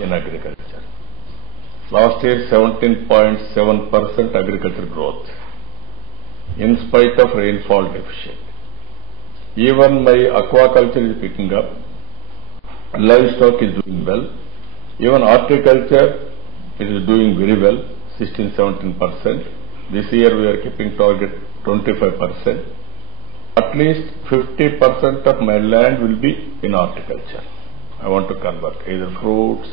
in agriculture. Last year 17.7% agriculture growth in spite of rainfall deficit. Even my aquaculture is picking up, livestock is doing well, even horticulture is doing very well, 16-17%. This year we are keeping target 25%. At least 50% of my land will be in horticulture. I want to convert either fruits,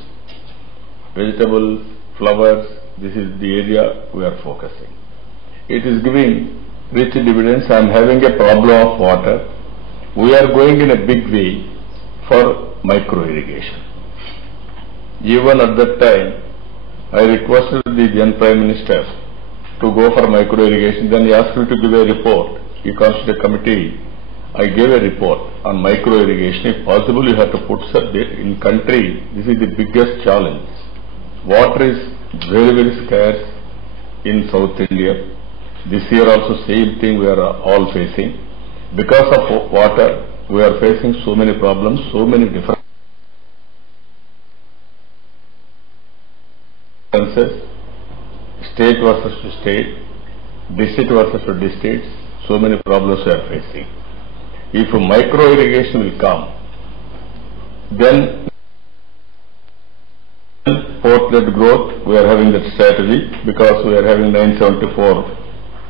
vegetables, flowers. This is the area we are focusing. It is giving rich dividends. I am having a problem of water. We are going in a big way for micro irrigation. Even at that time, I requested the then Prime Minister to go for micro irrigation. Then he asked me to give a report. He constituted a committee. I gave a report on micro irrigation. If possible, you have to put subject in country. This is the biggest challenge. Water is very, very scarce in South India. This year also same thing we are all facing. Because of water, we are facing so many problems, so many differences. State versus state, district versus districts, so many problems we are facing. If micro irrigation will come, then port-led growth, we are having that strategy because we are having 974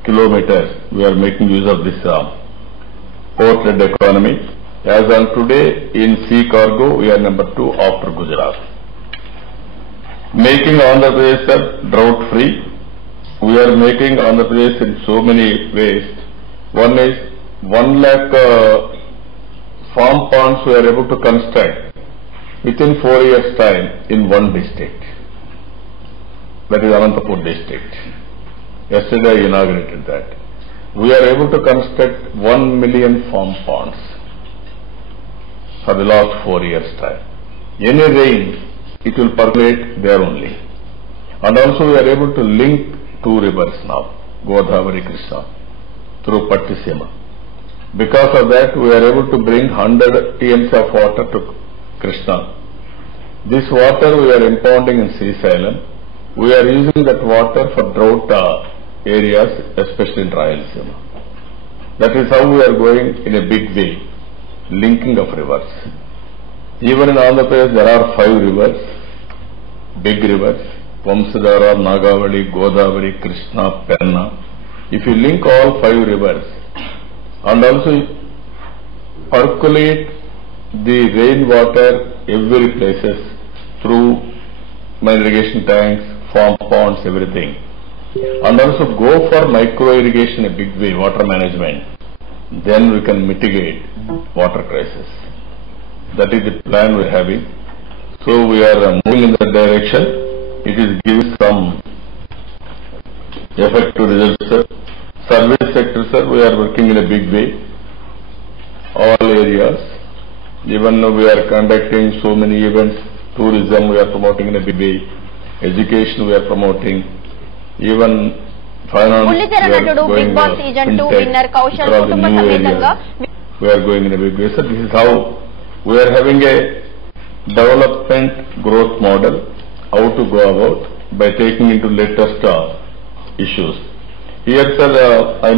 kilometers. We are making use of this port-led economy. As on today, in sea cargo, we are number 2 after Gujarat. Making Andhra Pradesh drought-free. We are making Andhra Pradesh in so many ways. One is 1 lakh farm ponds we are able to construct within 4 years' time in one district. That is Anantapur district. Yesterday I inaugurated that. We are able to construct 1 million farm ponds for the last 4 years' time. Any rain, it will percolate there only. And also we are able to link 2 rivers now, Godavari, Krishna, through Pattisima. Because of that, we are able to bring 100 TMs of water to Krishna. This water we are impounding in Srisailam. We are using that water for drought areas, especially in Rayalaseema. That is how we are going in a big way, linking of rivers. Even in Andhra Pradesh, there are 5 rivers, big rivers, Vamsadhara, Nagavali, Godavari, Krishna, Penna. If you link all 5 rivers and also percolate the rainwater every places through irrigation tanks, farm ponds, everything, and also go for micro irrigation in a big way, water management, then we can mitigate water crisis. That is the plan we are having. So we are moving in that direction. It is giving some effective results, sir. Service sector, sir, we are working in a big way. All areas. Even we are conducting so many events. Tourism we are promoting in a big way. Education we are promoting. Even finance we are going in we are going in a big way. So this is how we are having a development growth model, how to go about by taking into latest issues. Here, sir, I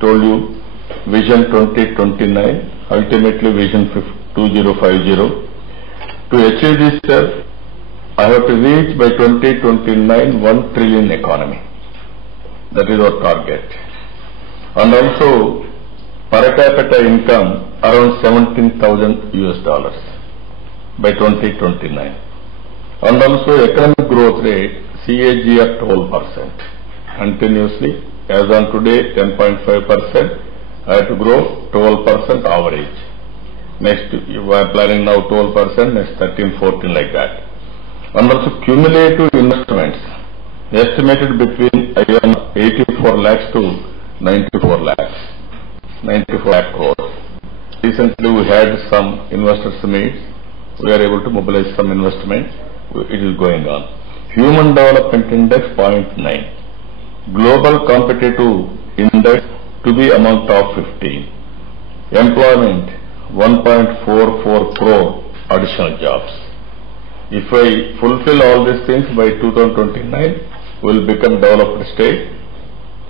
told you Vision 2029, ultimately Vision 2050. To achieve this, sir, I have to reach by 2029 1 trillion economy. That is our target. And also per capita income around $17,000 US by 2029. And also economic growth rate CAGR 12%. Continuously, as on today 10.5%, I have to grow 12% average. Next, you are planning now 12%, next 13, 14 like that. And also cumulative investments estimated between 84 lakhs to 94 lakhs, 94 lakh crores. Recently we had some investors meets. We are able to mobilize some investment. It is going on. Human Development Index 0.9. Global Competitive Index to be among top 15. Employment 1.44 crore additional jobs. If I fulfill all these things by 2029, we will become developed state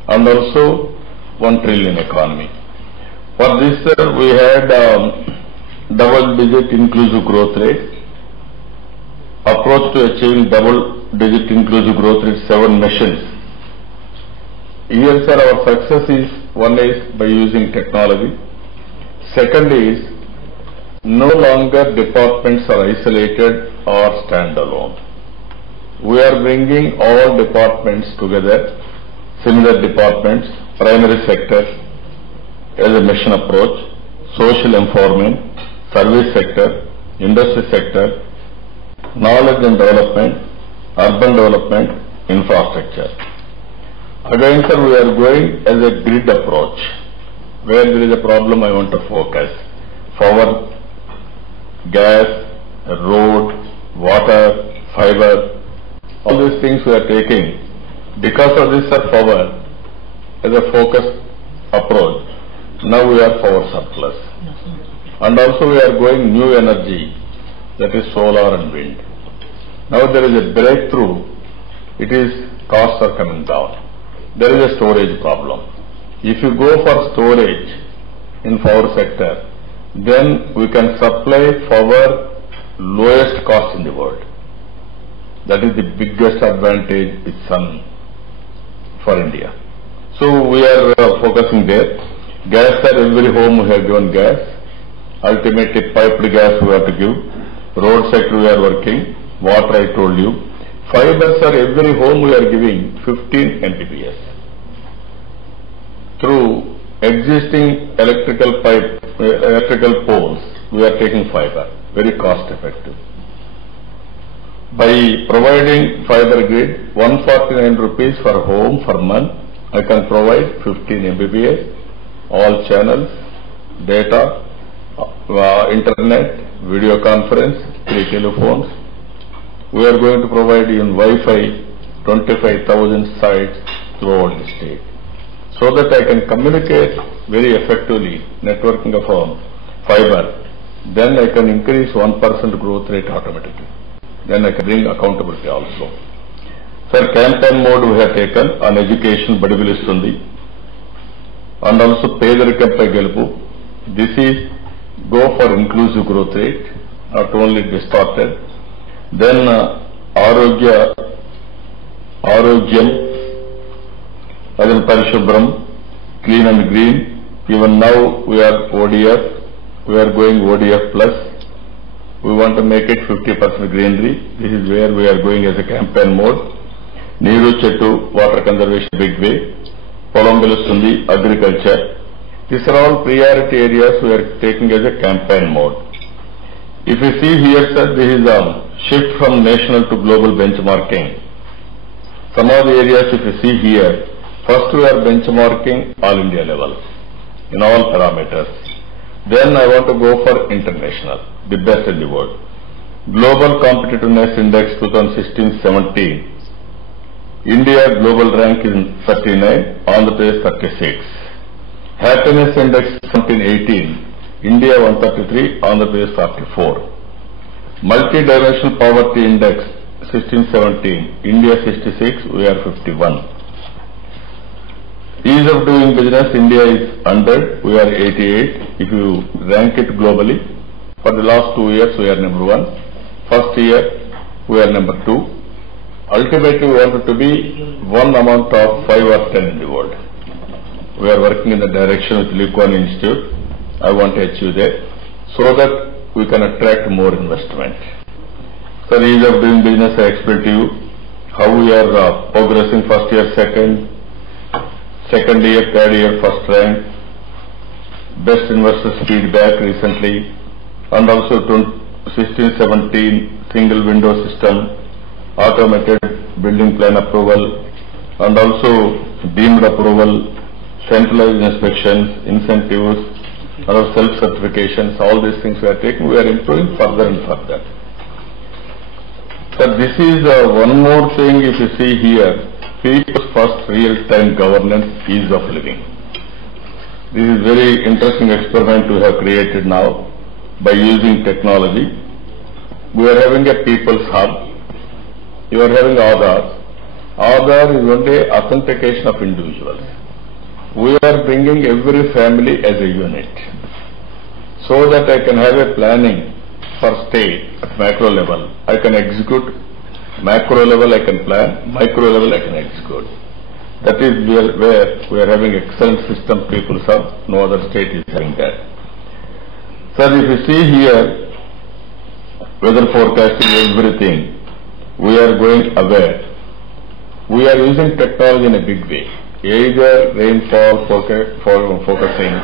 and also 1 trillion economy. For this, we had double-digit inclusive growth rate. Approach to achieving double-digit inclusive growth rate, 7 missions. Here, sir, our success is, one is by using technology. Second is, no longer departments are isolated or standalone. We are bringing all departments together, similar departments, primary sector as a mission approach, social empowerment, service sector, industry sector, knowledge and development, urban development, infrastructure. Again, sir, we are going as a grid approach. Where there is a problem, I want to focus. Power, gas, road, water, fiber, all these things we are taking. Because of this, sir, power as a focused approach. Now we are power surplus. And also we are going new energy, that is solar and wind. Now there is a breakthrough. It is costs are coming down. There is a storage problem. If you go for storage in power sector, then we can supply power lowest cost in the world. That is the biggest advantage with sun for India. So we are focusing there. Gas, sir, every home we have given gas. Ultimately piped gas we have to give. Road sector we are working. Water I told you. Fiber, sir, every home we are giving 15 Mbps. Through existing electrical poles, we are taking fiber, very cost effective. By providing fiber grid, 149 rupees for home per month, I can provide 15 Mbps, all channels, data, internet, video conference, 3 telephones. We are going to provide even Wi-Fi, 25,000 sites throughout the state, so that I can communicate very effectively, networking of fiber. Then I can increase 1% growth rate automatically. Then I can bring accountability also. Sir, campaign mode we have taken on education, Badi Pilustundi, and also Pedarikampai Gelupu. This is go for inclusive growth rate, not only distorted. Then Arogyam, then Parishubram, clean and green. Even now we are ODF, we are going ODF plus. We want to make it 50% greenery. This is where we are going as a campaign mode. Neeru Chettu, water conservation big way. Polam Pilustundi, agriculture. These are all priority areas we are taking as a campaign mode. If you see here, sir, this is a shift from national to global benchmarking. Some of the areas, if you see here, first we are benchmarking all India level in all parameters. Then I want to go for international, the best in the world. Global Competitiveness Index 2016-17. India global rank is 39, Andhra Pradesh 36. Happiness Index 17-18. India 133, Andhra Pradesh 44. Multi-dimensional Poverty Index 16-17. India 66, we are 51. Ease of doing business, India is 100, we are 88. If you rank it globally, for the last 2 years we are number 1. First year we are number 2. Ultimately we wanted to be one amount of 5 or 10 in the world. We are working in the direction with Lee Kuan Yew Institute. I want to achieve that, so that we can attract more investment. So ease of doing business, I explained to you how we are progressing. First year, second year, third year, first rank, best investors feedback recently, and also 16-17 single window system, automated building plan approval, and also deemed approval, centralized inspections, incentives, our self-certifications, all these things we are taking, we are improving further and further. But this is one more thing, if you see here, people's first real-time governance, ease of living. This is very interesting experiment we have created now by using technology. we are having a people's hub. You are having Aadhaar. Aadhaar is only authentication of individuals. We are bringing every family as a unit, so that I can have a planning for state at macro level. I can execute macro level, I can plan, micro level I can execute. That is where we are having excellent system people's hub. No other state is having that. Sir, if you see here, weather forecasting, everything, we are going aware. We are using technology in a big way. Either rainfall focusing,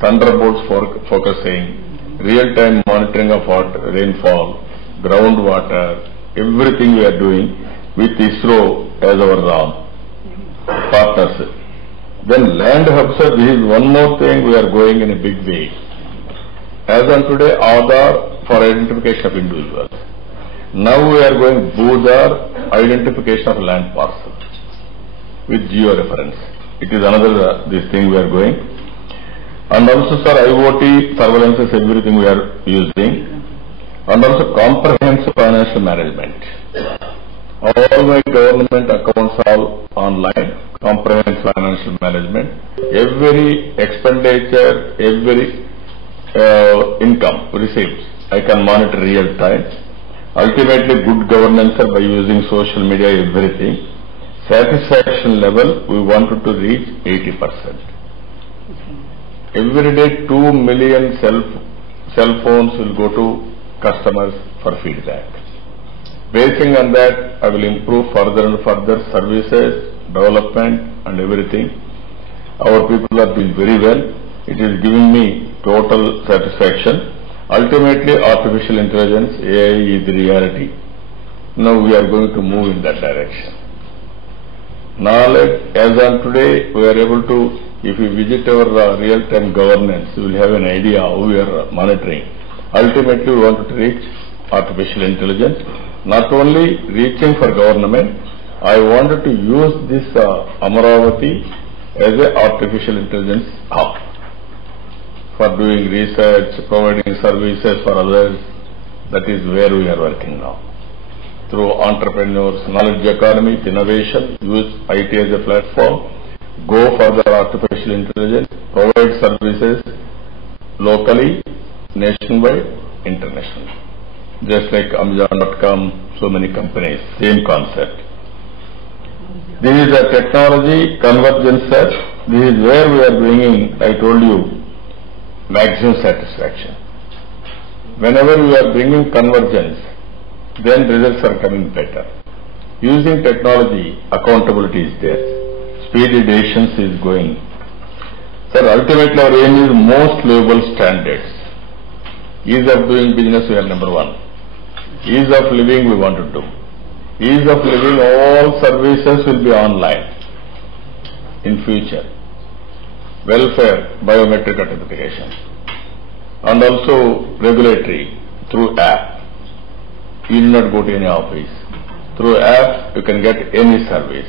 thunderbolts focusing, real-time monitoring of rainfall, groundwater, everything we are doing with ISRO as our partners. Then land hub, sir, this is one more thing we are going in a big way. As on today, Aadhaar for identification of individuals. Now we are going Bhudar, identification of land parcel with geo-reference. It is another this thing we are going. And also, sir, IoT surveillances, everything we are using. And also comprehensive financial management. All my government accounts are online, comprehensive financial management. Every expenditure, every income receipts, I can monitor real time. Ultimately, good governance by using social media, everything. Satisfaction level, we wanted to reach 80%. Every day, 2 million cell phones will go to customers for feedback. Basing on that, I will improve further and further services, development and everything. Our people are doing very well. It is giving me total satisfaction. Ultimately, artificial intelligence, AI is the reality. Now we are going to move in that direction. Knowledge, as on today, we are able to, if you visit our real-time governance, you will have an idea how we are monitoring. Ultimately, we want to reach artificial intelligence. Not only reaching for government, I wanted to use this Amaravati as an artificial intelligence hub for doing research, providing services for others. That is where we are working now. Through entrepreneurs, knowledge economy, innovation, use IT as a platform, go for the artificial intelligence, provide services locally, nationwide, internationally. Just like Amazon.com, so many companies, same concept. This is a technology convergence, sir. This is where we are bringing, I told you, maximum satisfaction. Whenever we are bringing convergence, then results are coming better. Using technology, accountability is there. Speedy decisions is going. Sir, ultimately our aim is most livable standards. Ease of doing business, we are number one. Ease of living, we want to do. Ease of living, all services will be online in future. Welfare, biometric authentication. And also regulatory through app. You will not go to any office. Through app, you can get any service.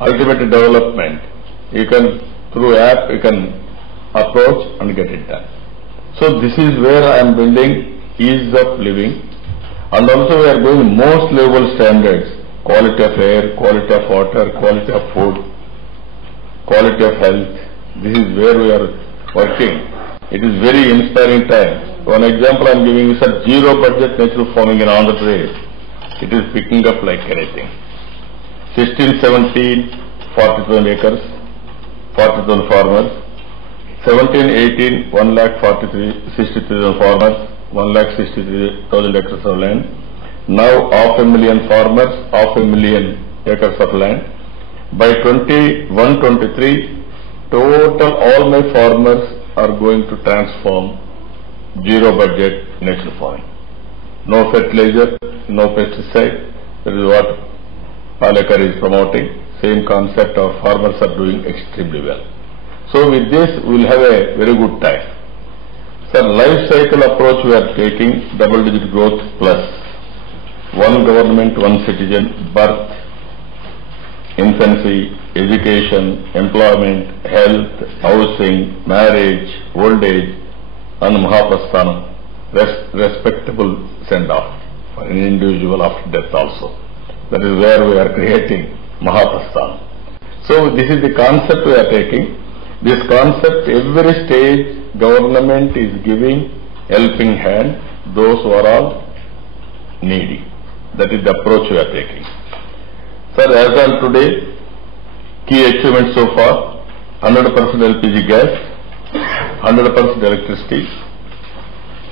Ultimate development, you can, through app, you can approach and get it done. So this is where I am building ease of living. And also we are going most livable standards, quality of air, quality of water, quality of food, quality of health. This is where we are working. It is very inspiring time. One example I am giving is a zero budget natural farming in Andhra Pradesh. It is picking up like anything. 16, 17, 40,000 acres, 40,000 farmers. 17, 18, 1,43,60,000 farmers, 1,63,000 acres of land. Now 500,000 farmers, 500,000 acres of land. By 21-23, total all my farmers are going to transform zero budget natural farming. No fertilizer, no pesticide. That is what Palekar is promoting. Same concept our farmers are doing extremely well. So with this we will have a very good time. Sir, life cycle approach we are taking, double digit growth plus. One government, one citizen, birth, infancy, education, employment, health, housing, marriage, old age, and Mahapasthanam, respectable send-off. for an individual after death also. That is where we are creating Mahaprasthan. So this is the concept we are taking. This concept, every stage government is giving helping hand those who are all needy. That is the approach we are taking. Sir, as on today, key achievements so far: 100% LPG gas, 100% electricity,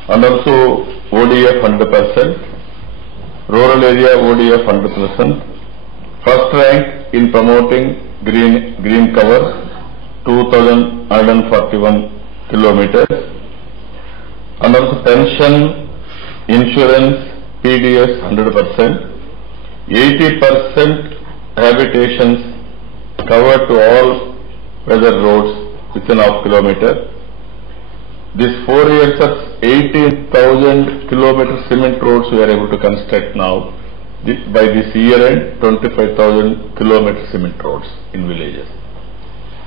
and also ODF 100%, rural area ODF 100%, first rank in promoting green cover, 2,141 kilometers, and also pension, insurance, PDS 100%, 80% habitations covered to all weather roads within half kilometer. This 4 years of 18,000 kilometer cement roads we are able to construct now. By this year end, 25,000 kilometer cement roads in villages.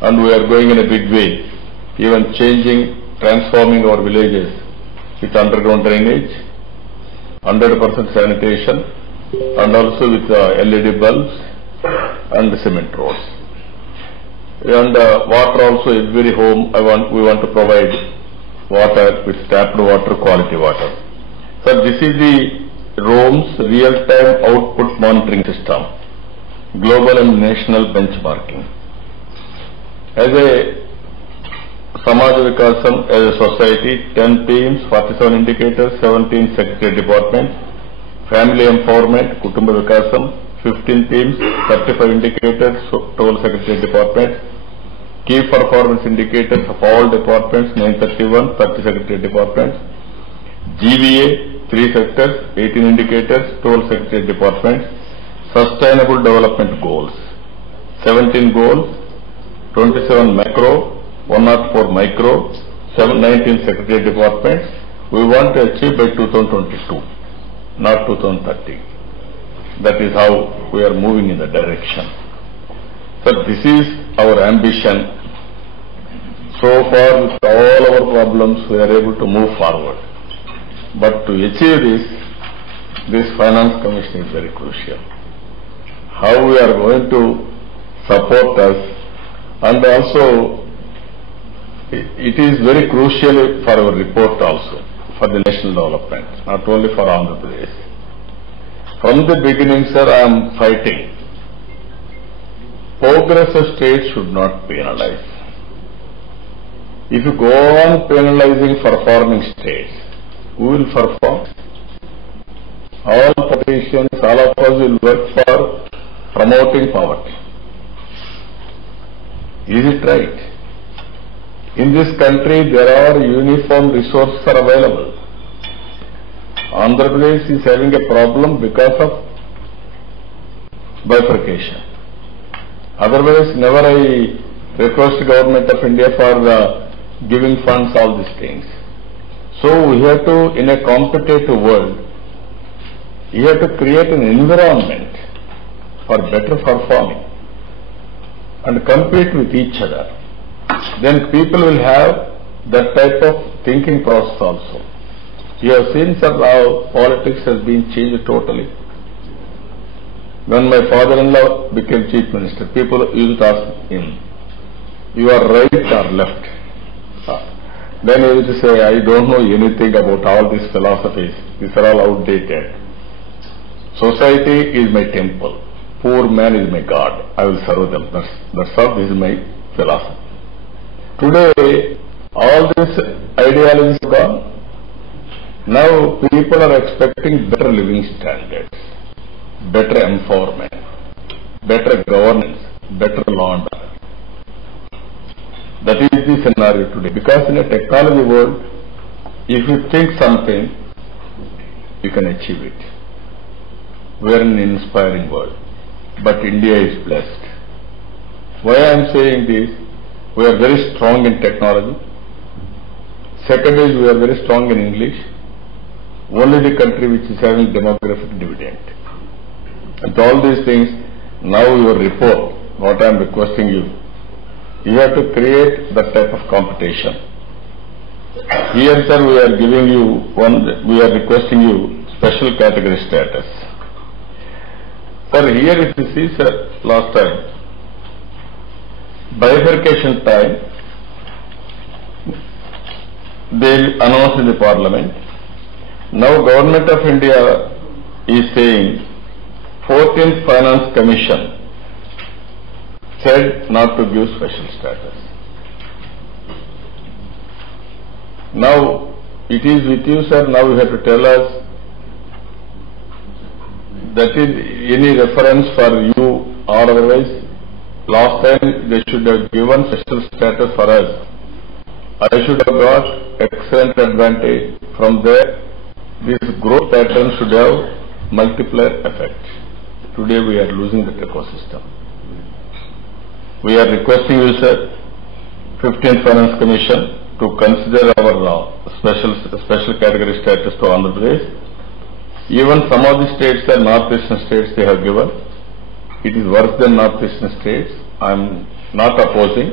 And we are going in a big way, even transforming our villages with underground drainage, 100% sanitation, and also with LED bulbs and cement roads. And water also, every home we want to provide water with tapped water, quality water. So this is the ROMS, real-time output monitoring system, global and national benchmarking. As a Samaj Vikasam, as a society, 10 themes, 47 indicators, 17 secretary departments, family empowerment, Kutumba Vikasam, 15 themes, 35 indicators, 12 secretary departments, key performance indicators of all departments, 931, 30 secretary departments, GVA, 3 sectors, 18 indicators, 12 secretary departments, sustainable development goals, 17 goals, 27 macro, 104 micro, 19 secretary departments. We want to achieve by 2022, not 2030. That is how we are moving in the direction. So this is our ambition. So far, with all our problems, we are able to move forward. But to achieve this finance commission is very crucial. How we are going to support us, and also it is very crucial for our report also, for the national development, not only for Andhra Pradesh. From the beginning, sir, I am fighting. Progressive states should not penalize. If you go on penalizing performing states, who will perform? All politicians, all of us will work for promoting poverty. Is it right? In this country, there are uniform resources are available. Andhra Pradesh is having a problem because of bifurcation. Otherwise, never I request the government of India for giving funds, all these things. So we have to, in a competitive world, you have to create an environment for better performing and compete with each other. Then people will have that type of thinking process also. You have seen, sir, how politics has been changed totally. When my father-in-law became chief minister, people used to ask him, you are right or left? Then he used to say, I don't know anything about all these philosophies. These are all outdated. Society is my temple. Poor man is my God. I will serve them. That's how this is my philosophy. Today, all these ideologies are gone. Now people are expecting better living standards, better empowerment, better governance, better law and order. That is the scenario today. Because in a technology world, if you think something, you can achieve it. We are in an inspiring world. But India is blessed. Why I am saying this? We are very strong in technology. Second is we are very strong in English. Only the country which is having demographic dividend. And all these things, now your report, what I am requesting you, you have to create that type of competition. Here, sir, we are giving you we are requesting you special category status. Sir, here if you see, sir, last time, bifurcation time, they announced in the parliament. Now Government of India is saying 14th Finance Commission said not to give special status. Now it is with you, sir. Now you have to tell us that is any reference for you or otherwise. Last time they should have given special status for us. I should have got excellent advantage from there. This growth pattern should have multiplier effect. Today we are losing that ecosystem. We are requesting you, sir, 15th Finance Commission to consider our special category status to Andhra Pradesh. Even some of the states, are northeastern states, they have given. It is worse than northeastern states. I am not opposing.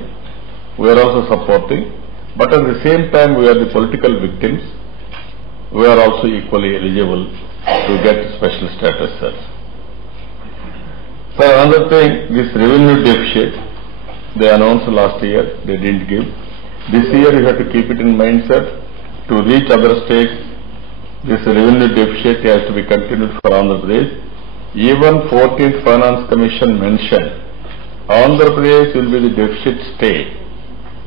We are also supporting. But at the same time, we are the political victims. We are also equally eligible to get special status, sir. Sir, another thing, this revenue deficit, they announced last year, they didn't give. This year you have to keep it in mind, sir. To reach other states, this revenue deficit has to be continued for Andhra Pradesh. Even 14th Finance Commission mentioned, Andhra Pradesh will be the deficit state,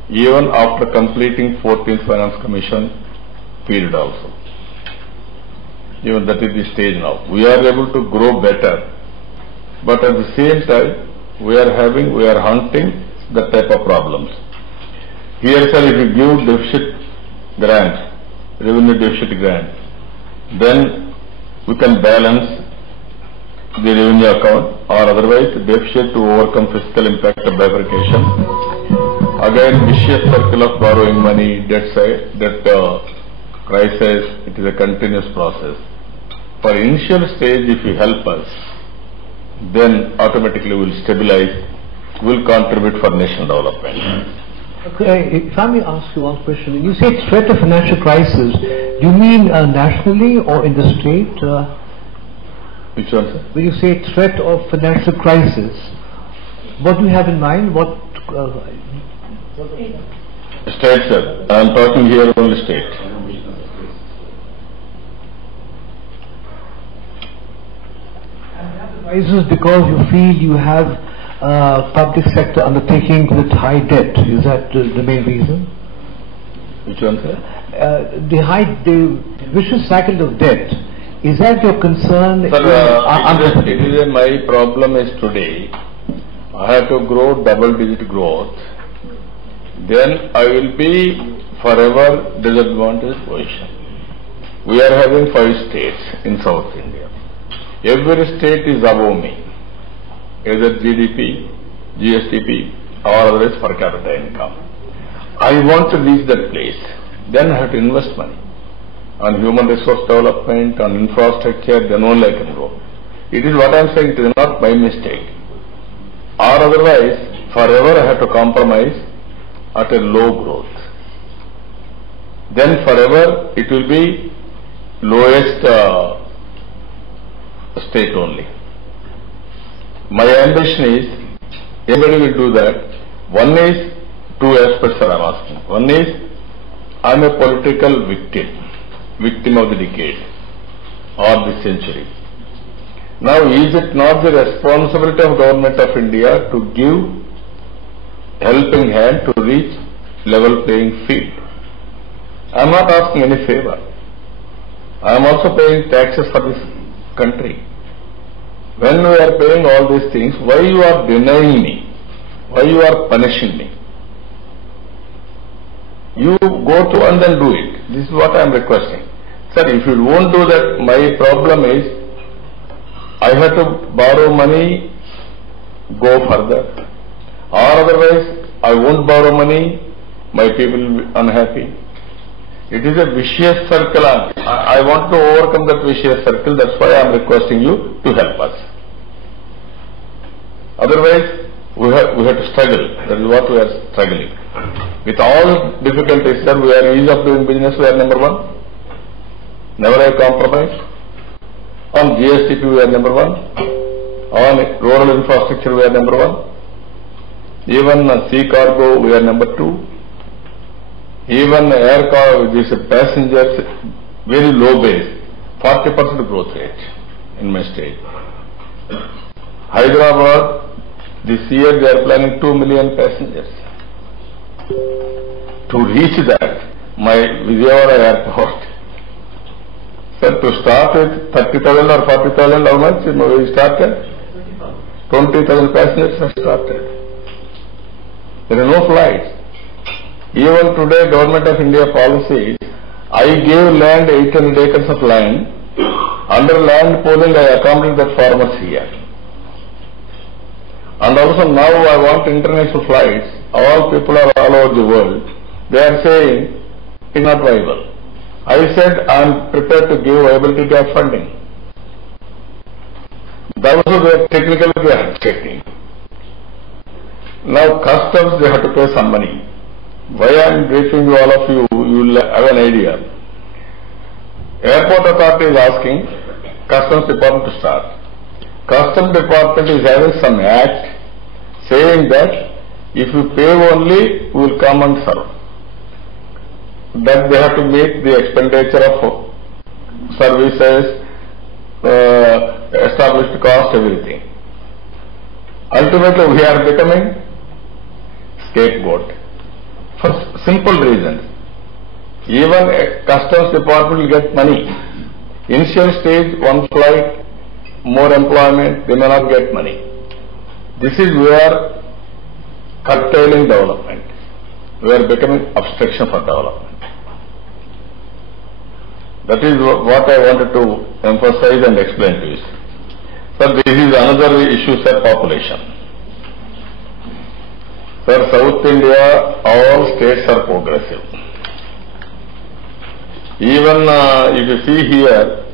even after completing 14th Finance Commission period also. Even that is the stage now. We are able to grow better, but at the same time, we are hunting that type of problems. Here, sir, if you give deficit grant, revenue deficit grant, then we can balance the revenue account, or otherwise deficit to overcome fiscal impact of bifurcation. Again, vicious circle of borrowing money, debt crisis, it is a continuous process. For initial stage, if you help us, then automatically we will stabilize, we will contribute for national development. Okay, if I may ask you one question. When you say threat of financial crisis, do you mean nationally or in the state? Which one, sir? When you say threat of financial crisis, what do you have in mind? State, sir. I am talking here only state. Crisis because you feel you have public sector undertaking with high debt. Is that the main reason? Which one, sir? The vicious cycle of debt. Is that your concern? Sir, my problem is today, I have to grow double-digit growth. Then I will be forever disadvantaged position. We are having 5 states in South India. Every state is above me, either GDP, GSTP, or otherwise per capita income. I want to reach that place. Then I have to invest money on human resource development, on infrastructure, then only I can grow. It is what I am saying, it is not my mistake. Or otherwise, forever I have to compromise at a low growth. Then forever it will be lowest state only. My ambition is, everybody will do that. One is, 2 aspects I am asking. One is, I am a political victim of the decade or the century. Now, is it not the responsibility of Government of India to give helping hand to reach level playing field? I am not asking any favor. I am also paying taxes for this country. When we are paying all these things, why you are denying me? Why you are punishing me? You go to and then do it. This is what I am requesting. Sir, if you won't do that, my problem is, I have to borrow money, go further. Or otherwise, I won't borrow money, my people will be unhappy. It is a vicious circle. I want to overcome that vicious circle. That's why I am requesting you to help us. Otherwise, we have to struggle. That is what we are struggling. With all difficulties, sir, we are ease of doing business. We are number 1. Never have compromised. On GSTP we are number 1. On rural infrastructure we are number 1. Even sea cargo we are number 2. Even air cargo, this passengers, very low base, 40% growth rate in my state. Hyderabad, this year they are planning 2 million passengers. To reach that, my Vijayawada airport, sir, to start with 30,000 or 40,000, how much we started? 20,000 passengers have started. There are no flights. Even today, Government of India policy, I gave land, 800 acres of land. Under land pooling, I accommodated that farmers here. And also now I want international flights. All people are all over the world. They are saying it's not viable. I said I am prepared to give viability of funding. That was the technical they are checking. Now customs, they have to pay some money. Why I am briefing you, all of you, you will have an idea. Airport authority is asking Customs Department to start. Customs Department is having some act saying that if you pay only, we will come and serve. That they have to make the expenditure of services, established cost, everything. Ultimately, we are becoming scapegoat for simple reasons. Even a Customs Department will get money. Initial stage, one flight, more employment, they may not get money. This is where curtailing development. We are becoming obstruction for development. That is what I wanted to emphasize and explain to you. Sir, this is another issue, sir, population. Sir, South India, all states are progressive. Even if you see here,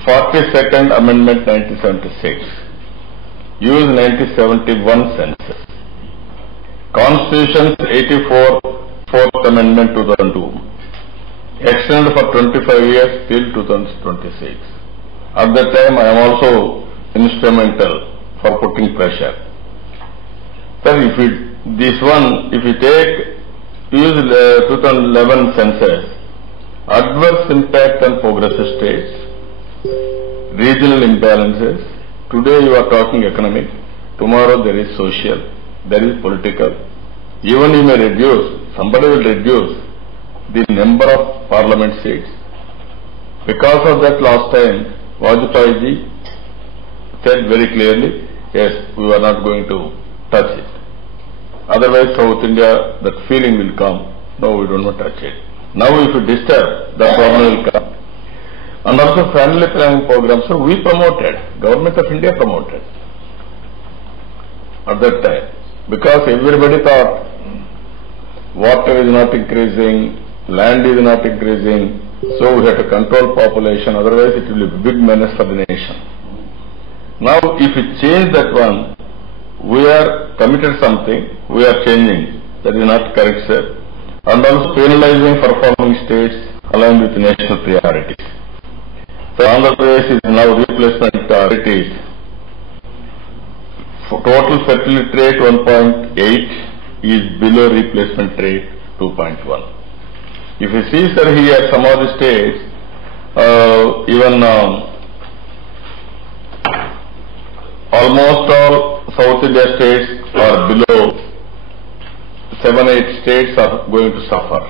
42nd Amendment 1976, use 1971 census. Constitution's 84 4th Amendment 2002, extended for 25 years till 2026. At that time, I am also instrumental for putting pressure. Sir, if you take, use 2011 census, adverse impact on progressive states, regional imbalances. Today you are talking economic, tomorrow there is social, there is political. Even you may reduce, somebody will reduce the number of parliament seats. Because of that, last time, Vajpayee ji said very clearly, yes, we are not going to touch it. Otherwise, South India, that feeling will come, no, we don't want to touch it. Now if you disturb, the problem will come. And also family planning programs, so we promoted, Government of India promoted at that time. Because everybody thought water is not increasing, land is not increasing, so we have to control population, otherwise it will be a big menace for the nation. Now if we change that one, we are committed something, we are changing, that is not correct, sir. And also penalizing performing states along with national priorities. So Andhra Pradesh is now replacement rate. For total fertility rate 1.8 is below replacement rate 2.1. If you see, sir, here some of the states, even almost all South India states are below. 7-8 states are going to suffer.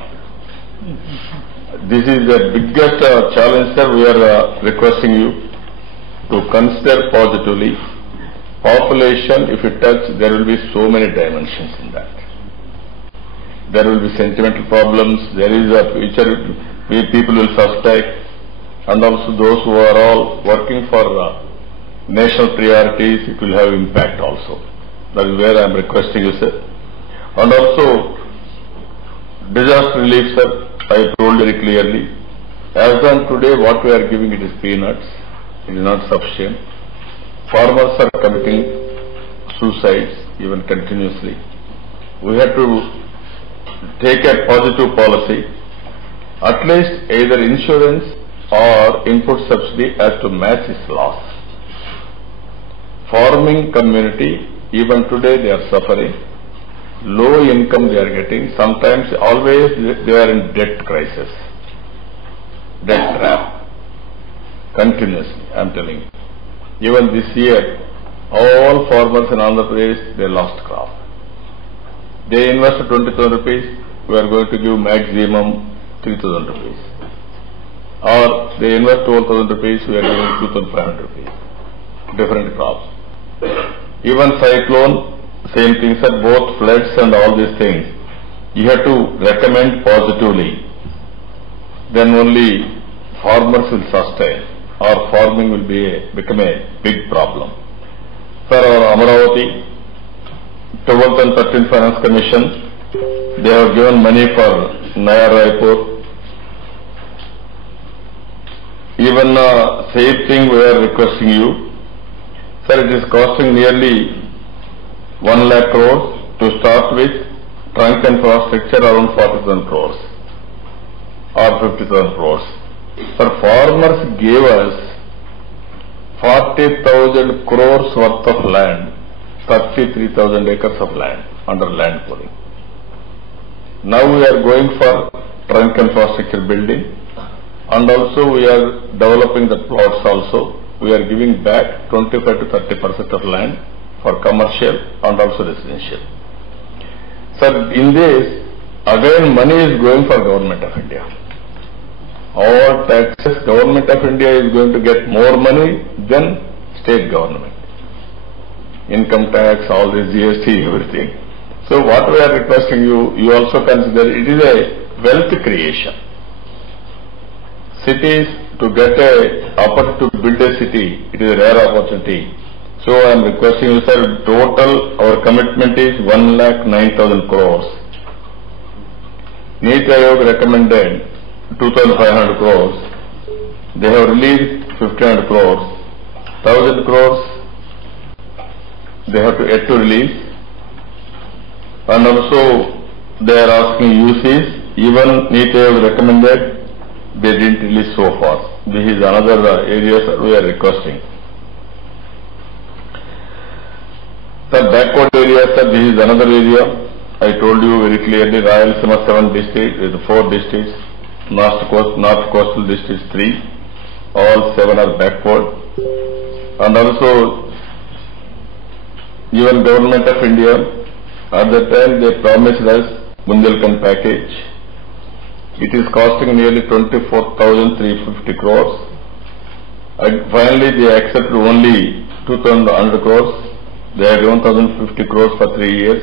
This is the biggest challenge, sir. We are requesting you to consider positively. Population, if you touch, there will be so many dimensions in that. There will be sentimental problems, there is a future people will suspect, and also those who are all working for national priorities, it will have impact also. That is where I am requesting you, sir. And also, disaster relief, sir, I told very clearly, as on today what we are giving it is peanuts, it is not sufficient. Farmers are committing suicides even continuously. We have to take a positive policy, at least either insurance, or input subsidy has to match its loss. Farming community, even today they are suffering. Low income they are getting. Sometimes, always they are in debt crisis, debt trap, continuously. I am telling you. Even this year, all farmers in Andhra Pradesh, they lost crop. They invested 20,000 rupees. We are going to give maximum 3,000 rupees. Or they invest 12,000 rupees. We are giving 2,500 rupees. Different crops. Even cyclone, same thing, sir, both floods and all these things. You have to recommend positively. Then only farmers will sustain, or farming will become a big problem. Sir, our Amaravati, 12th and 13th Finance Commission, they have given money for Naya Raipur. Even same thing we are requesting you. Sir, it is costing nearly 1 lakh crores to start with, trunk infrastructure around 40,000 crores or 50,000 crores. Sir, farmers gave us 40,000 crores worth of land, 33,000 acres of land under land pooling. Now we are going for trunk infrastructure building, and also we are developing the plots also. We are giving back 25 to 30% of land for commercial and also residential. Sir, in this, again money is going for Government of India. All taxes, Government of India is going to get more money than state government. Income tax, all this GST, everything. So what we are requesting you, you also consider it is a wealth creation. Cities, to get a opportunity to build a city, it is a rare opportunity. So I am requesting you, sir, total our commitment is 1,09,000 crores. Niti Aayog recommended 2,500 crores. They have released 1,500 crores. 1,000 crores they have to yet to release. And also they are asking UCs, even Niti Aayog recommended, they didn't release so far. This is another area, sir, we are requesting. Sir, backward area, sir, this is another area. I told you very clearly, Rayalaseema 7 districts, with 4 districts, North Coastal districts 3, all 7 are backward. And also, even Government of India, at the time they promised us Bundelkhand package. It is costing nearly 24,350 crores. And finally they accepted only 2,100 crores. They had 1,050 crores for 3 years.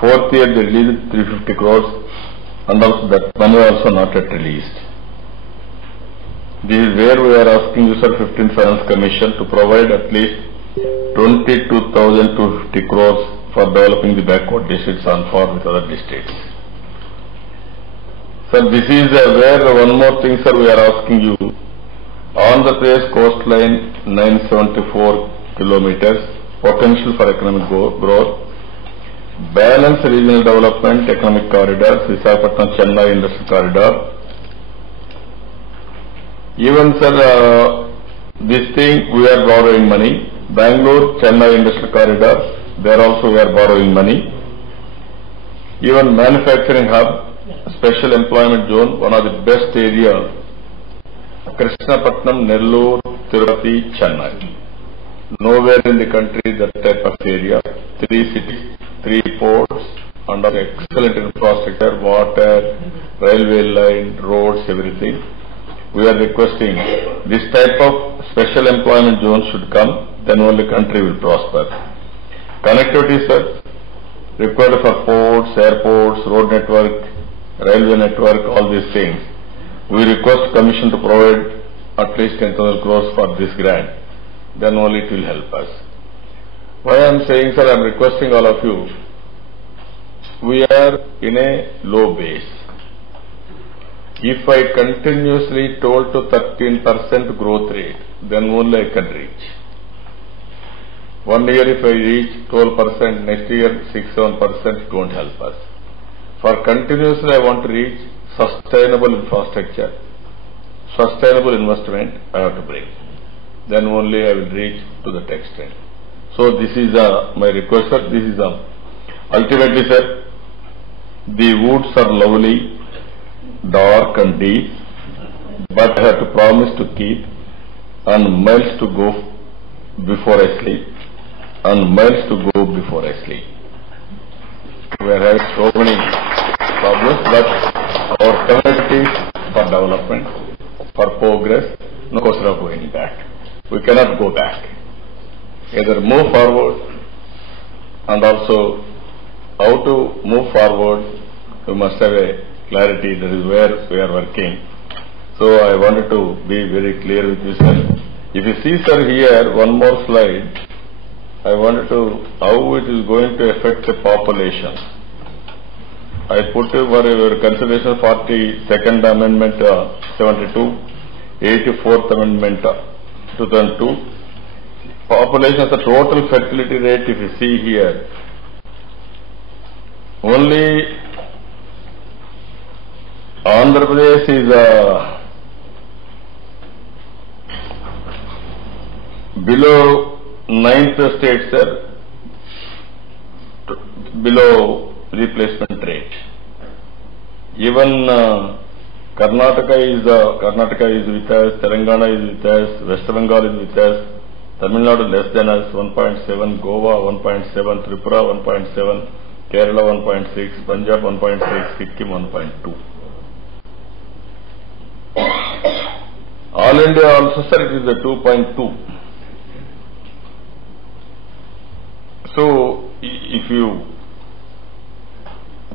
4th year they released 350 crores, and also that money also not yet released. This is where we are asking you, sir, 15th Finance Commission to provide at least 22,250 crores for developing the backward districts on par with other districts. Sir, this is where one more thing, sir, we are asking you. Andhra Pradesh coastline 974 kilometers, potential for economic growth, balanced regional development, economic corridors, Visakhapatnam Chennai industrial corridor. Even, sir, this thing we are borrowing money. Bangalore Chennai industrial corridor, there also we are borrowing money. Even manufacturing hub, special employment zone, one of the best area, Krishnapatnam, Nellore, Tirupati, Chennai. Nowhere in the country that type of area. 3 cities, 3 ports, and excellent infrastructure, water, railway line, roads, everything. We are requesting this type of special employment zone should come, then only country will prosper. Connectivity, sir, required for ports, airports, road network, railway network, all these things. We request Commission to provide at least 10,000 crores for this grant, then only it will help us. Why I am saying, sir, I am requesting all of you, we are in a low base. If I continuously told to 13% growth rate, then only I can reach. 1 year if I reach 12%, next year 6-7%, it won't help us. For continuously I want to reach sustainable infrastructure, sustainable investment I have to bring. Then only I will reach to the textile. So this is my request, sir. This is ultimately, sir, the woods are lovely, dark and deep, but I have to promise to keep, and miles to go before I sleep, and miles to go before I sleep. We are having so many problems, but our communities for development, for progress, no question of going back. We cannot go back. Either move forward, and also how to move forward, we must have a clarity. That is where we are working. So I wanted to be very clear with you, sir. If you see, sir, here one more slide, I wanted to how it is going to affect the population. I put for your consideration 42nd Amendment 72, 84th Amendment 2002. Population, the total fertility rate, if you see here, only Andhra Pradesh is below 9th state, sir, below replacement rate. Even Karnataka is with us, Telangana is with us, West Bengal is with us, Tamil Nadu less than us, 1.7, Goa 1.7, Tripura 1.7, Kerala 1.6, Punjab 1.6, Sikkim 1.2. All India also, sir, it is the 2.2. So, if you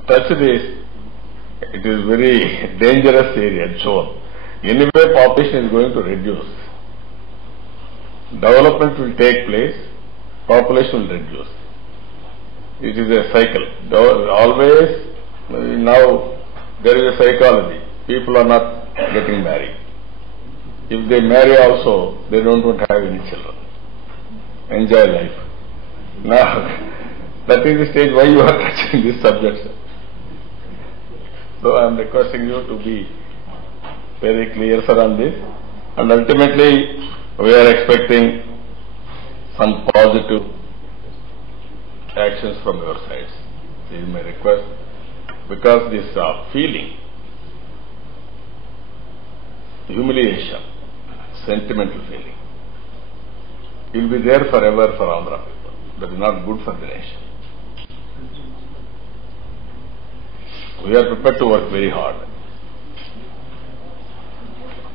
touch this, it is very dangerous area, zone. Anyway, population is going to reduce. Development will take place, population will reduce. It is a cycle. Always, now, there is a psychology. People are not getting married. If they marry also, they don't want to have any children. Enjoy life. Now, that is the stage why you are touching this subject, sir. So I am requesting you to be very clear, sir, on this. And ultimately, we are expecting some positive actions from your sides. This is my request. Because this feeling, humiliation, sentimental feeling, will be there forever for Andhra people. That is not good for the nation. We are prepared to work very hard.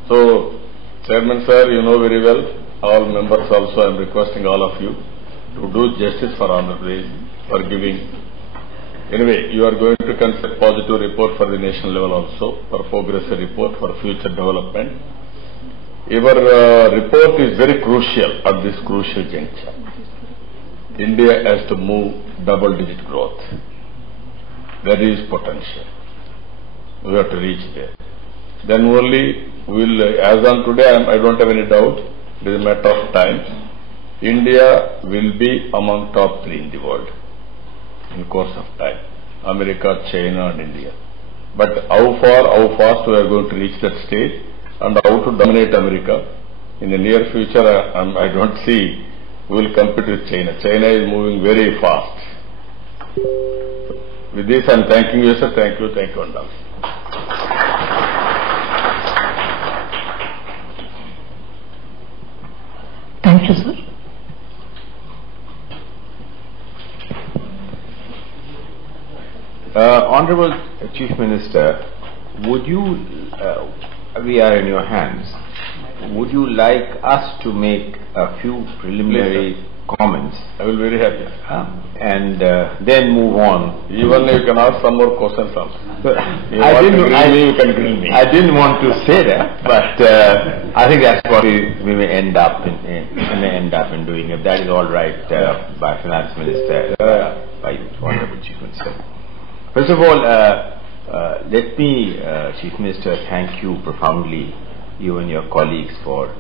So, Chairman sir, you know very well, all members also, I am requesting all of you to do justice for Andhra Pradesh, for giving. Anyway, you are going to consider positive report for the national level also, for progress report for future development. Your report is very crucial at this crucial juncture. India has to move double-digit growth. There is potential. We have to reach there. Then only we will, as on today, I don't have any doubt, it is a matter of time. India will be among top 3 in the world in course of time. America, China and India. But how far, how fast we are going to reach that stage and how to dominate America in the near future, I don't see we will compete with China. China is moving very fast. With this, I am thanking you, sir. Thank you, and all. Thank you, sir. Honorable Chief Minister, would you, we are in your hands, would you like us to make a few preliminary comments? I will be very happy. And then move on. Even you can ask some more questions also. I didn't want to say that, but I think that's what we may end up in doing, if that is all right by Finance Minister, by Honorable Chief Minister. First of all, let me, Chief Minister, thank you profoundly, you and your colleagues, for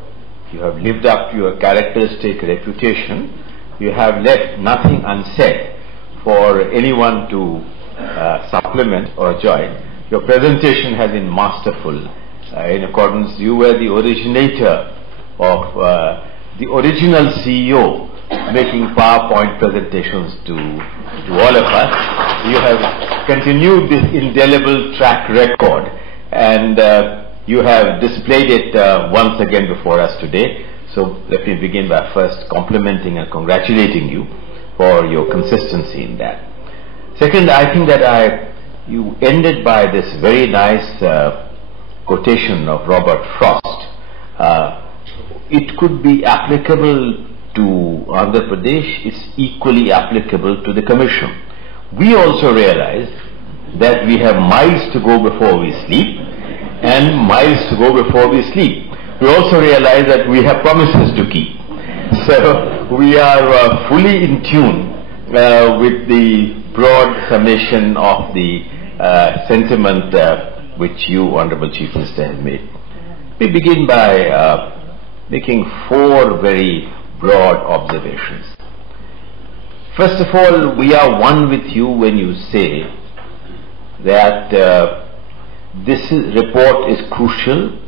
you have lived up to your characteristic reputation. You have left nothing unsaid for anyone to supplement or join. Your presentation has been masterful. in accordance, you were the originator of the original CEO making PowerPoint presentations to all of us. You have continued this indelible track record, and you have displayed it once again before us today. So let me begin by first complimenting and congratulating you for your consistency in that. Second, I think that you ended by this very nice quotation of Robert Frost. It could be applicable to Andhra Pradesh, it's equally applicable to the Commission. We also realize that we have miles to go before we sleep and miles to go before we sleep. We also realize that we have promises to keep. So we are fully in tune with the broad summation of the sentiment which you, Honorable Chief Minister, have made. We begin by making 4 very broad observations. First of all, we are one with you when you say that this report is crucial.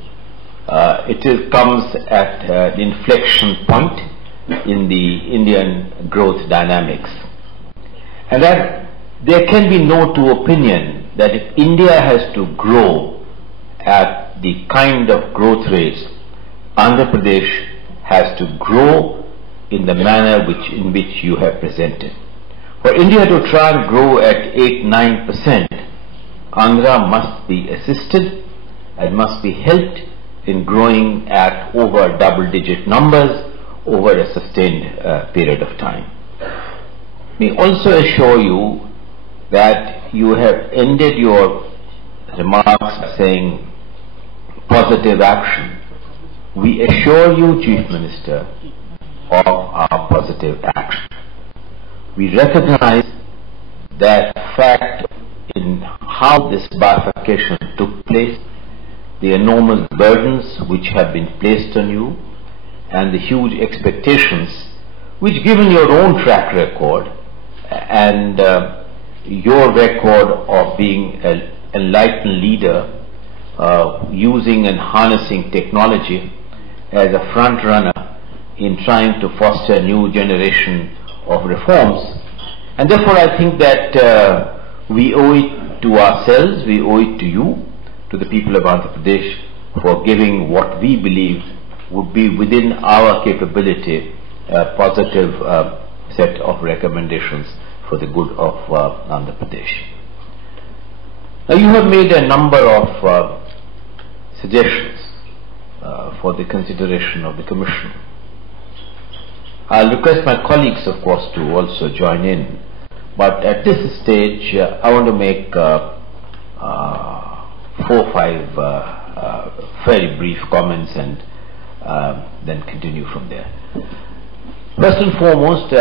It comes at an inflection point in the Indian growth dynamics, and that there can be no two opinion that if India has to grow at the kind of growth rates Andhra Pradesh has to grow in the manner in which you have presented. For India to try and grow at 8-9%, Andhra must be assisted and must be helped in growing at over double-digit numbers over a sustained period of time. We also assure you that you have ended your remarks by saying positive action. We assure you, Chief Minister, of our positive action. We recognize that fact in how this bifurcation took place, the enormous burdens which have been placed on you, and the huge expectations which, given your own track record and your record of being an enlightened leader, using and harnessing technology as a front runner in trying to foster a new generation of reforms. And therefore I think that we owe it to ourselves, we owe it to you, to the people of Andhra Pradesh, for giving what we believe would be within our capability a positive set of recommendations for the good of Andhra Pradesh. Now you have made a number of suggestions for the consideration of the Commission. I'll request my colleagues, of course, to also join in, but at this stage I want to make 4 or 5 very brief comments and then continue from there. First and foremost,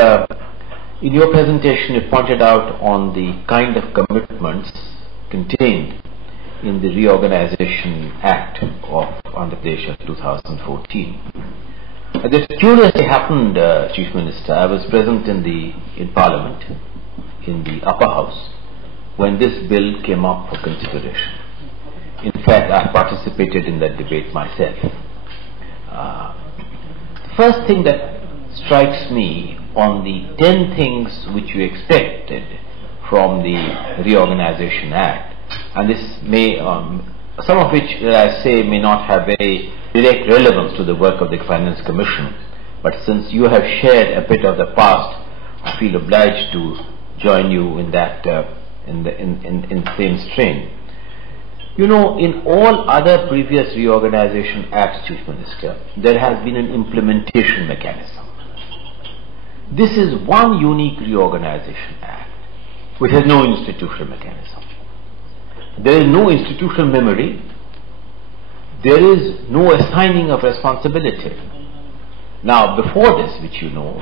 in your presentation you pointed out on the kind of commitments contained in the Reorganization Act of Andhra Pradesh of 2014. This curiously happened, Chief Minister. I was present in Parliament, in the Upper House, when this bill came up for consideration. In fact, I participated in that debate myself. The first thing that strikes me on the 10 things which you expected from the Reorganization Act, and this may, some of which I say may not have very direct relevance to the work of the Finance Commission, but since you have shared a bit of the past, I feel obliged to join you in that, in the same strain. You know, in all other previous Reorganization Acts, Chief Minister, there has been an implementation mechanism. This is one unique Reorganization Act which has no institutional mechanism. There is no institutional memory. There is no assigning of responsibility. Now, before this, which you know,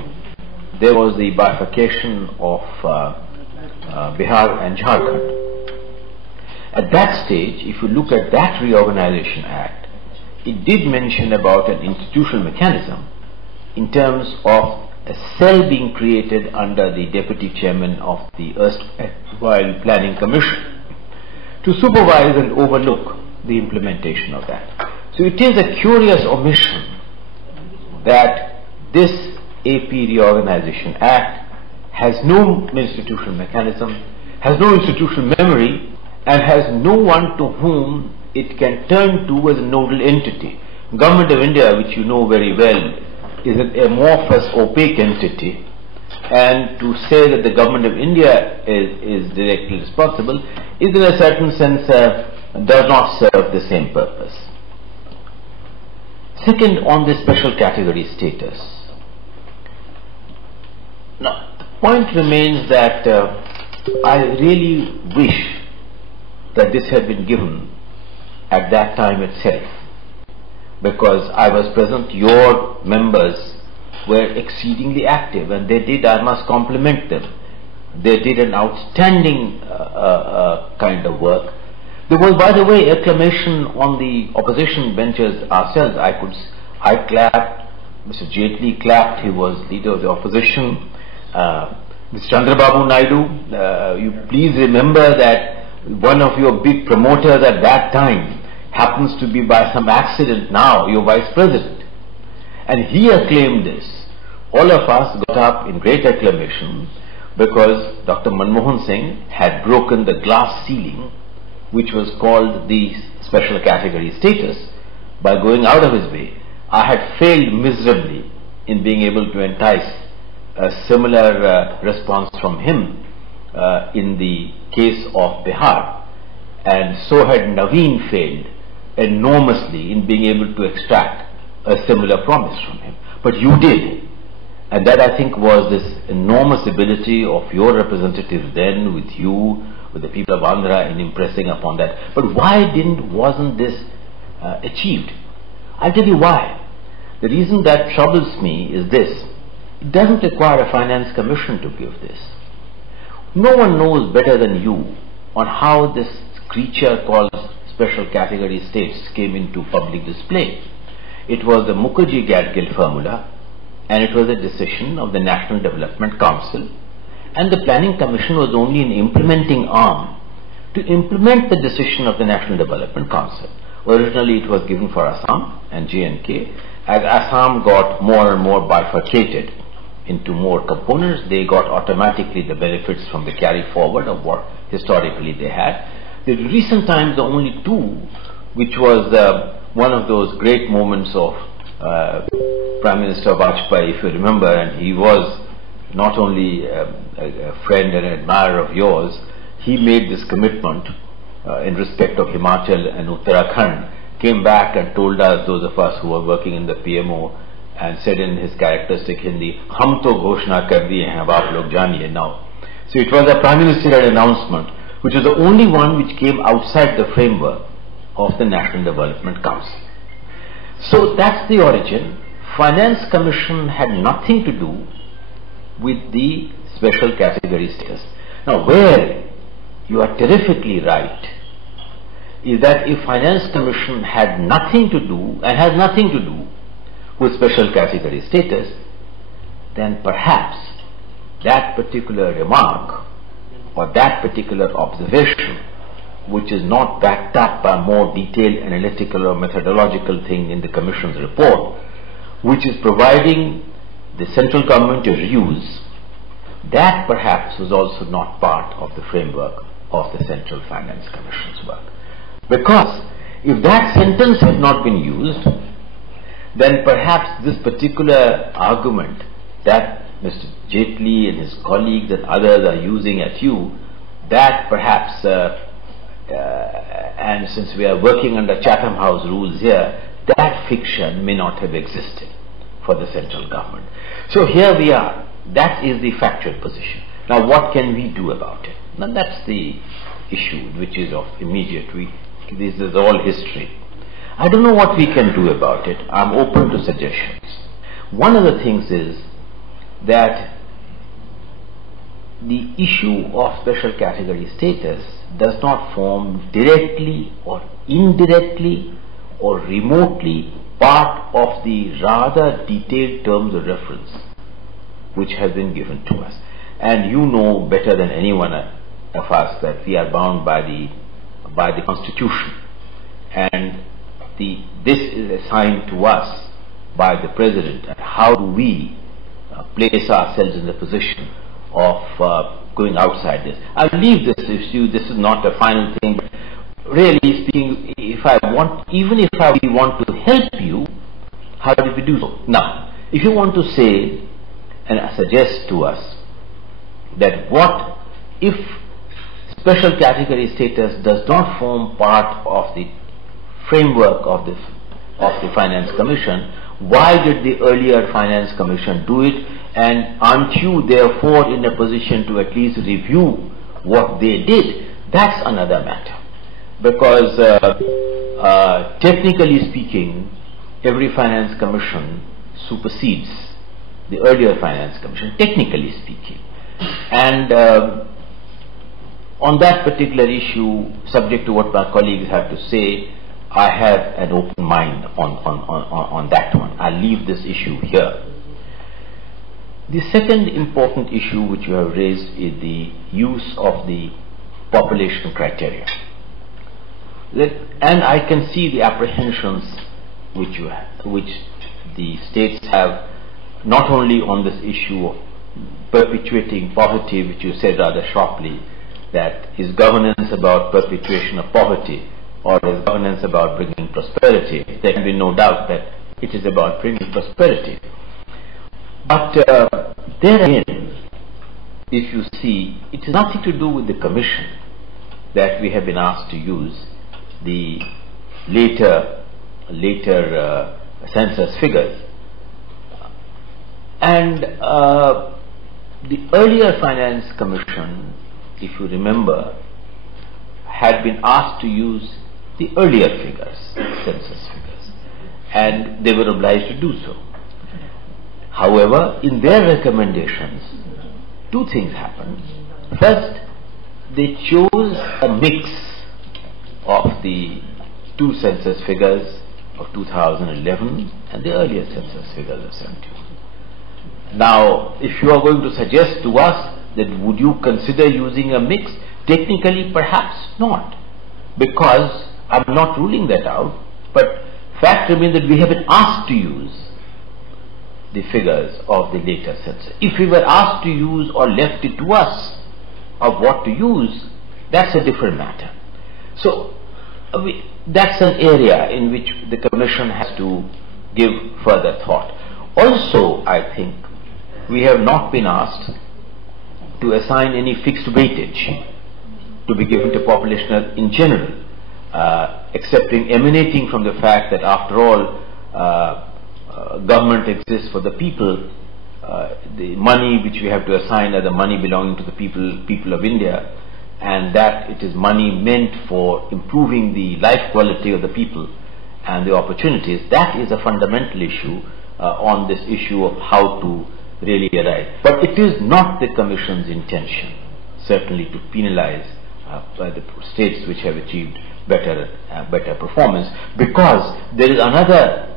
there was the bifurcation of Bihar and Jharkhand. At that stage, if you look at that Reorganization Act, it did mention about an institutional mechanism in terms of a cell being created under the Deputy Chairman of the erstwhile Planning Commission to supervise and overlook the implementation of that. So it is a curious omission that this AP Reorganization Act has no institutional mechanism, has no institutional memory, and has no one to whom it can turn to as a nodal entity. Government of India, which you know very well, is an amorphous, opaque entity, and to say that the Government of India is directly responsible is in a certain sense does not serve the same purpose. Second, on the special category status. Now, the point remains that I really wish that this had been given at that time itself, because I was present. Your members were exceedingly active, and they did, I must compliment them, they did an outstanding kind of work. There was, by the way, acclamation on the opposition benches ourselves. I clapped, Mr. Jaitley clapped, he was leader of the opposition. Mr. Chandrababu Naidu, you please remember that one of your big promoters at that time happens to be by some accident now your vice president. And he acclaimed this. All of us got up in great acclamation because Dr. Manmohan Singh had broken the glass ceiling, which was called the special category status, by going out of his way. I had failed miserably in being able to entice a similar response from him in the case of Bihar, and so had Naveen failed enormously in being able to extract a similar promise from him. But you did, and that, I think, was this enormous ability of your representatives then, with you, with the people of Andhra, in impressing upon that. But why wasn't this achieved? I'll tell you why. The reason that troubles me is this: it doesn't require a finance commission to give this. No one knows better than you on how this creature called special category states came into public display. It was the Mukherjee-Gadgil formula, and it was a decision of the National Development Council, and the Planning Commission was only an implementing arm to implement the decision of the National Development Council. Originally it was given for Assam and J&K. As Assam got more and more bifurcated into more components, they got automatically the benefits from the carry forward of what historically they had. In recent times, the only two, which was one of those great moments of Prime Minister Vajpayee, if you remember, and he was not only a friend and admirer of yours, he made this commitment in respect of Himachal and Uttarakhand, came back and told us, those of us who were working in the PMO, and said in his characteristic Hindi, "Hum to ghoshna kar diye hain, ab aap log janiye now." So it was a Prime Ministerial announcement, which was the only one which came outside the framework of the National Development Council. So that's the origin. Finance Commission had nothing to do with the special category status. Now, where you are terrifically right is that if Finance Commission had nothing to do and has nothing to do with special category status, then perhaps that particular remark or that particular observation, which is not backed up by more detailed analytical or methodological thing in the Commission's report, which is providing the central government a ruse, that perhaps was also not part of the framework of the Central Finance Commission's work. Because if that sentence had not been used, then perhaps this particular argument that Mr. Jaitley and his colleagues and others are using at you, that perhaps, and since we are working under Chatham House rules here, that fiction may not have existed for the central government. So here we are. That is the factual position. Now what can we do about it? Now that's the issue which is of immediate. This is all history. I don't know what we can do about it. I'm open to suggestions. One of the things is that the issue of special category status does not form directly or indirectly or remotely part of the rather detailed terms of reference which has been given to us. And you know better than anyone of us that we are bound by the Constitution, and this is assigned to us by the President, and how do we place ourselves in the position of going outside this. I'll leave this issue. This is not a final thing, but really speaking, even if we want to help you, how do we do so? Now, if you want to say and suggest to us that what if special category status does not form part of the framework of the Finance Commission, why did the earlier Finance Commission do it, and aren't you therefore in a position to at least review what they did? That's another matter, because technically speaking, every Finance Commission supersedes the earlier Finance Commission, technically speaking. And on that particular issue, subject to what my colleagues have to say, I have an open mind on that one. I'll leave this issue here. The second important issue which you have raised is the use of the population criteria. And I can see the apprehensions which the states have, not only on this issue of perpetuating poverty, which you said rather sharply, that is governance about perpetuation of poverty, or is governance about bringing prosperity. There can be no doubt that it is about bringing prosperity. But there again, if you see, it has nothing to do with the Commission that we have been asked to use the later census figures. And the earlier Finance Commission, if you remember, had been asked to use the earlier figures, census figures, and they were obliged to do so. However, in their recommendations, two things happened. First, they chose a mix of the two census figures of 2011 and the earlier census figures of 71. Now, if you are going to suggest to us that would you consider using a mix, technically perhaps not, because I'm not ruling that out, but fact remains that we have been asked to use the figures of the later census. If we were asked to use or left it to us of what to use, that's a different matter. So that's an area in which the Commission has to give further thought. Also, I think we have not been asked to assign any fixed weightage to be given to population in general, excepting emanating from the fact that after all government exists for the people. The money which we have to assign are the money belonging to the people of India, and that it is money meant for improving the life quality of the people and the opportunities. That is a fundamental issue on this issue of how to really arrive. But it is not the Commission's intention, certainly, to penalize the states which have achieved better performance, because there is another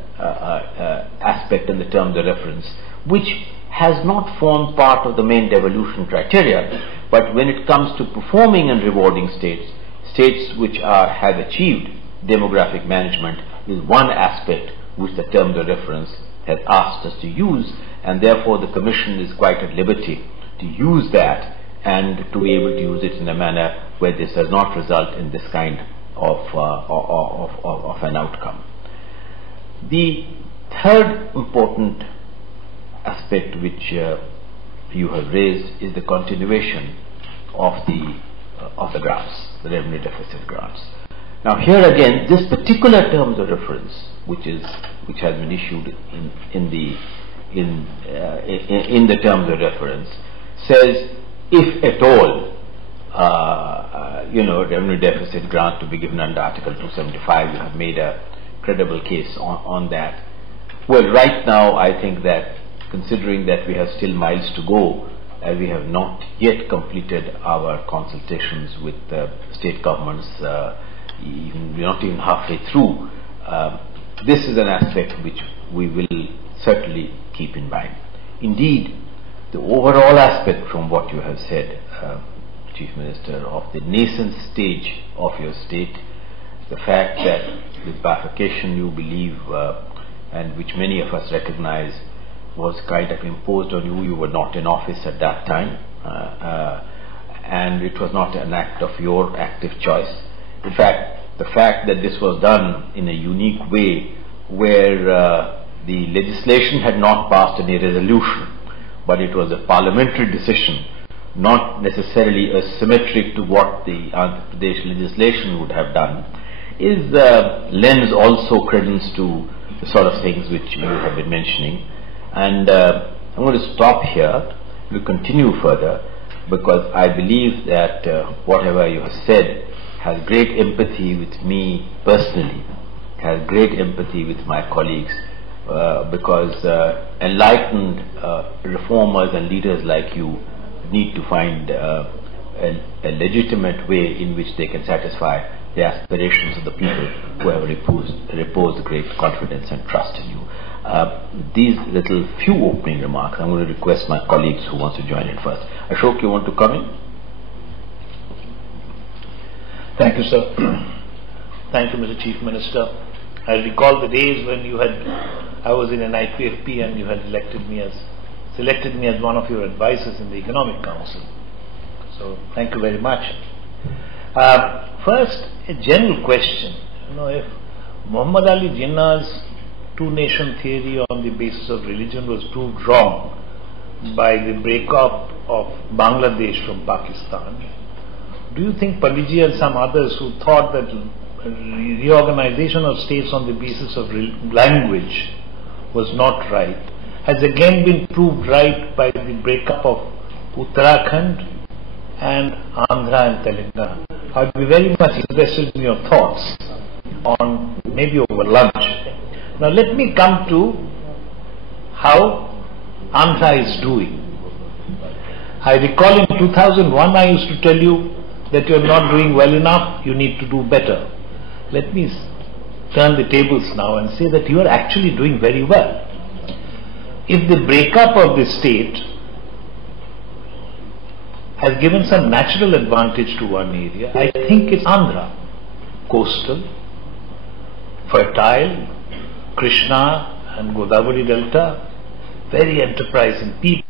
aspect in the terms of reference which has not formed part of the main devolution criteria, but when it comes to performing and rewarding states which have achieved demographic management is one aspect which the terms of reference has asked us to use, and therefore the Commission is quite at liberty to use that and to be able to use it in a manner where this does not result in this kind of an outcome. The third important aspect which you have raised is the continuation of the grants, the revenue deficit grants. Now here again, this particular terms of reference, which has been issued in the terms of reference, says if at all revenue deficit grant to be given under Article 275, you have made a credible case on that. Well, right now I think that, considering that we have still miles to go, we have not yet completed our consultations with state governments, we're not even halfway through. This is an aspect which we will certainly keep in mind. Indeed, the overall aspect from what you have said, Chief Minister, of the nascent stage of your state the fact that the bifurcation you believe and which many of us recognize was kind of imposed on you. You were not in office at that time, and it was not an act of your active choice. In fact, the fact that this was done in a unique way where the legislation had not passed any resolution, but it was a parliamentary decision, not necessarily symmetric to what the Andhra Pradesh legislation would have done, lends also credence to the sort of things which you have been mentioning. And I'm going to stop here. We'll continue further, because I believe that whatever you have said has great empathy with me personally, has great empathy with my colleagues, because enlightened reformers and leaders like you need to find a legitimate way in which they can satisfy the aspirations of the people who have reposed great confidence and trust in you. These little few opening remarks, I'm going to request my colleagues who want to join in first. Ashok, you want to come in? Thank you, sir. Thank you, Mr. Chief Minister. I recall the days when I was in an IPFP and you had selected me as one of your advisors in the Economic Council. So, thank you very much. First, a general question. If Muhammad Ali Jinnah's two-nation theory on the basis of religion was proved wrong by the breakup of Bangladesh from Pakistan, do you think Panditji and some others who thought that reorganization of states on the basis of language was not right has again been proved right by the breakup of Uttarakhand and Andhra and Telangana? I'd be very much interested in your thoughts on maybe over lunch. Now let me come to how Andhra is doing. I recall in 2001 I used to tell you that you're not doing well enough, you need to do better. Let me turn the tables now and say that you are actually doing very well. If the breakup of the state has given some natural advantage to one area, I think it's Andhra. Coastal, fertile, Krishna and Godavari Delta, very enterprising people.